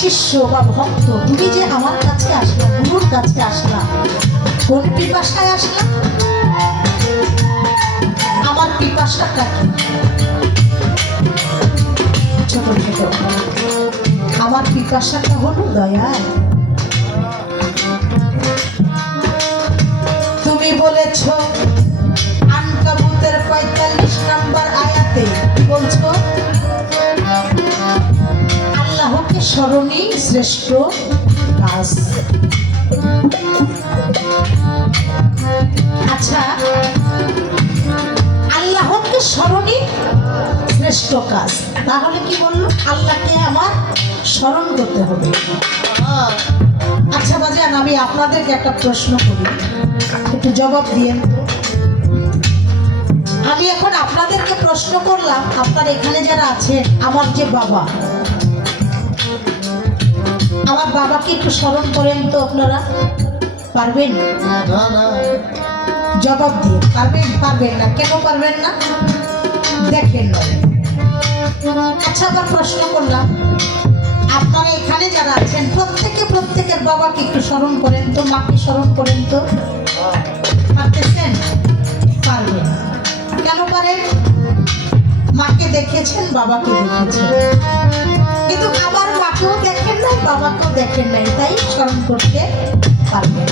শিষ্য বা ভক্ত, তুমি যে আমার কাছে আসলা, গুরুর কাছে আসলা, কোন পিপাসায় আসলা? আমার পিপাসাটা কি? ছোট ছোট আমার পিপাসাটা হলো দয়াল। তুমি বলেছ আনকাবুতের ৪৫ নম্বর আয়াতে বলছো আল্লাহকে স্মরণই শ্রেষ্ঠ কাজ। আচ্ছা, আল্লাহকে স্মরণই শ্রেষ্ঠ কাজ, তাহলে কি বললো? আল্লাহকে আমার স্মরণ করতে হবে। আচ্ছা বাজান, আমি আপনাদেরকে একটা প্রশ্ন করি, একটু জবাব দিয়েন। আমি এখন আপনাদেরকে প্রশ্ন করলাম, আপনারা এখানে যারা আছেন, আমার যে বাবা, আমার বাবাকে একটু স্মরণ করেন তো আপনারা? পারবেন? জবাব দিয়ে পারবেন? পারবেন না। কেন পারবেন না? দেখেন না। আচ্ছা, আবার প্রশ্ন করলাম, আপনারা এখানে যারা আছেন প্রত্যেকের বাবাকে একটু স্মরণ করেন তো, মাকে স্মরণ করেন তো। পারতেছেন? পারবেন। কেন পারেন? মাকে দেখেছেন, বাবাকে দেখেছেন, কিন্তু আমার মাকেও দেখেন নাই, বাবাকেও দেখেন নাই, তাই স্মরণ করতে পারবেন।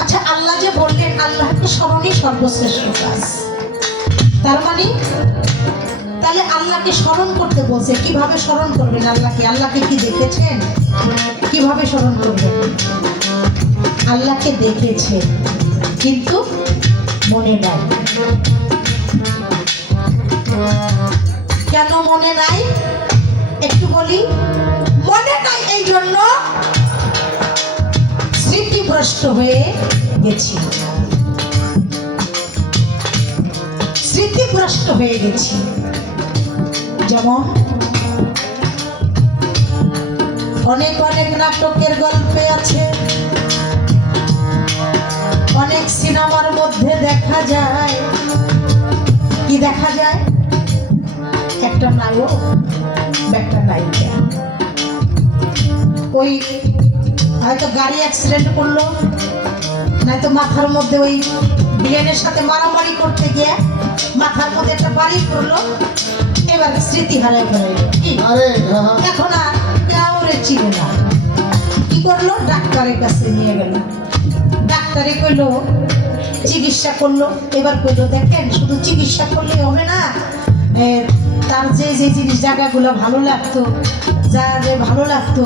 আচ্ছা, আল্লাহ যে বললেন আল্লাহকে স্মরণই সর্বশ্রেষ্ঠ কাজ, তার মানে তাহলে আল্লাহকে স্মরণ করতে বলছে। কিভাবে স্মরণ করবেন আল্লাহকে? আল্লাহকে কি দেখেছেন? কিভাবে স্মরণ করবেন? আল্লাহকে দেখেছেন কিন্তু মনে নাই। কেন মনে নাই একটু বলি। মনে নাই এই জন্য স্মৃতিভ্রষ্ট হয়ে গেছি, স্মৃতিভ্রষ্ট হয়ে গেছি। যেমন অনেক অনেক নাটকের গল্পে আছে, অনেক সিনেমার মধ্যে দেখা যায়, কি দেখা যায়, একটা নায়ক একটা নায়িকা, ওই হয়তো গাড়ি অ্যাক্সিডেন্ট করলো, নয়তো মাথার মধ্যে ওই বিলেনের সাথে মারামারি করতে গিয়ে মাথার মধ্যে একটা বাড়ি পড়লো, এবার স্মৃতি হারাই ফেলে। এখন আর কাউরে চিনে না। কি করলো? ডাক্তারের কাছে নিয়ে গেল, ডাক্তারে কইলো চিকিৎসা করলো, এবার কইলো দেখেন শুধু চিকিৎসা করলে হবে না, তার যে যে জিনিস জায়গাগুলো ভালো লাগতো, যার ভালো লাগতো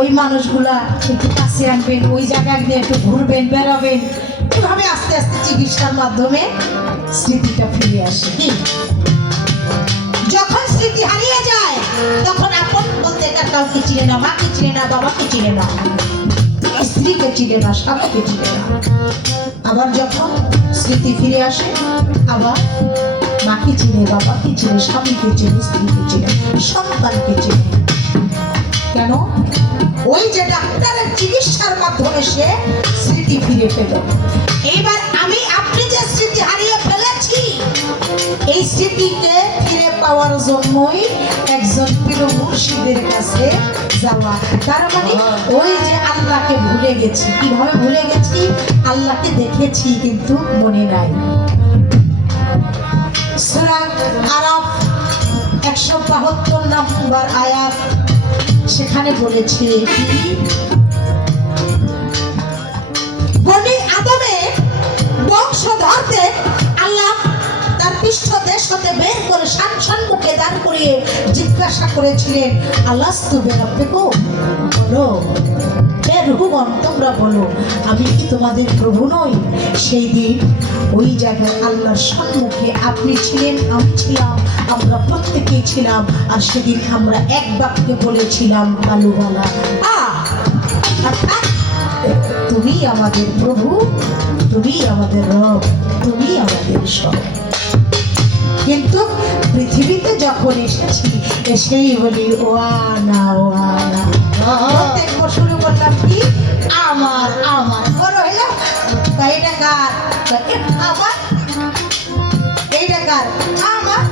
ওই মানুষগুলা একটু কাছে আনবেন, ওই জায়গাগুলো একটু ঘুরবেন বেড়াবেন, এভাবে আস্তে আস্তে চিকিৎসার মাধ্যমে স্মৃতিটা ফিরে আসে। কি যখন স্মৃতি হারিয়ে যায় তখন আপন বলতে তার কাউকে চিনে না, মাকে চিনে না, বাবাকে চিনে না, স্ত্রীকে চিনে না, স্বামীকে চিনে না। আবার যখন স্মৃতি ফিরে আসে আবার মাকে চিনে, বাবাকে চিনে, স্বামীকে চিনে, স্ত্রীকে চিনে, সন্তানকে চিনে। কেন? ওই যে ডাক্তারের চিকিৎসার মাধ্যমে সে স্মৃতি ফিরে পেল। এইবার আমি আপনি যে স্মৃতি হারিয়ে ফেলেছি, এই স্মৃতিকে ফিরে পাওয়ার জন্যই একজন পীর মুর্শিদের কাছে যাওয়া। তার মানে ওই যে আল্লাহকে ভুলে গেছি। কিভাবে ভুলে গেছি? আল্লাহকে দেখেছি কিন্তু মনে নাই। সূরা আরাফ 172 নম্বর আয়াত, সেখানে বলেছে কি, বনি আদমের বংশধরদের আল্লাহ তার পৃষ্ঠদেশ হতে বের করে সম্মুখে দাঁড় করিয়ে জিজ্ঞাসা করেছিলেন, আলাস্তু বিরাব্বিকুম, বলো হে রূহগণ তোমরা বলো আমি কি তোমাদের প্রভু নই? সেই দিন ওই জায়গায় আল্লাহর সম্মুখে আপনি ছিলেন, আমি ছিলাম, আমরা প্রত্যেকেই ছিলাম। আর সেদিন আমরা এক বাক্যে বলেছিলাম কালুবালা, অর্থাৎ তুমি আমাদের প্রভু, তুমি আমাদের রব, তুমি আমাদের সব। কিন্তু পৃথিবীতে যখন এসেছি এসেই বলি ওয়ানা ওয়ানা, প্রত্যেক শুরু করলাম কি আমার আমার, বড় হইলাম এইটা কার, আমার এইটা কার, আমার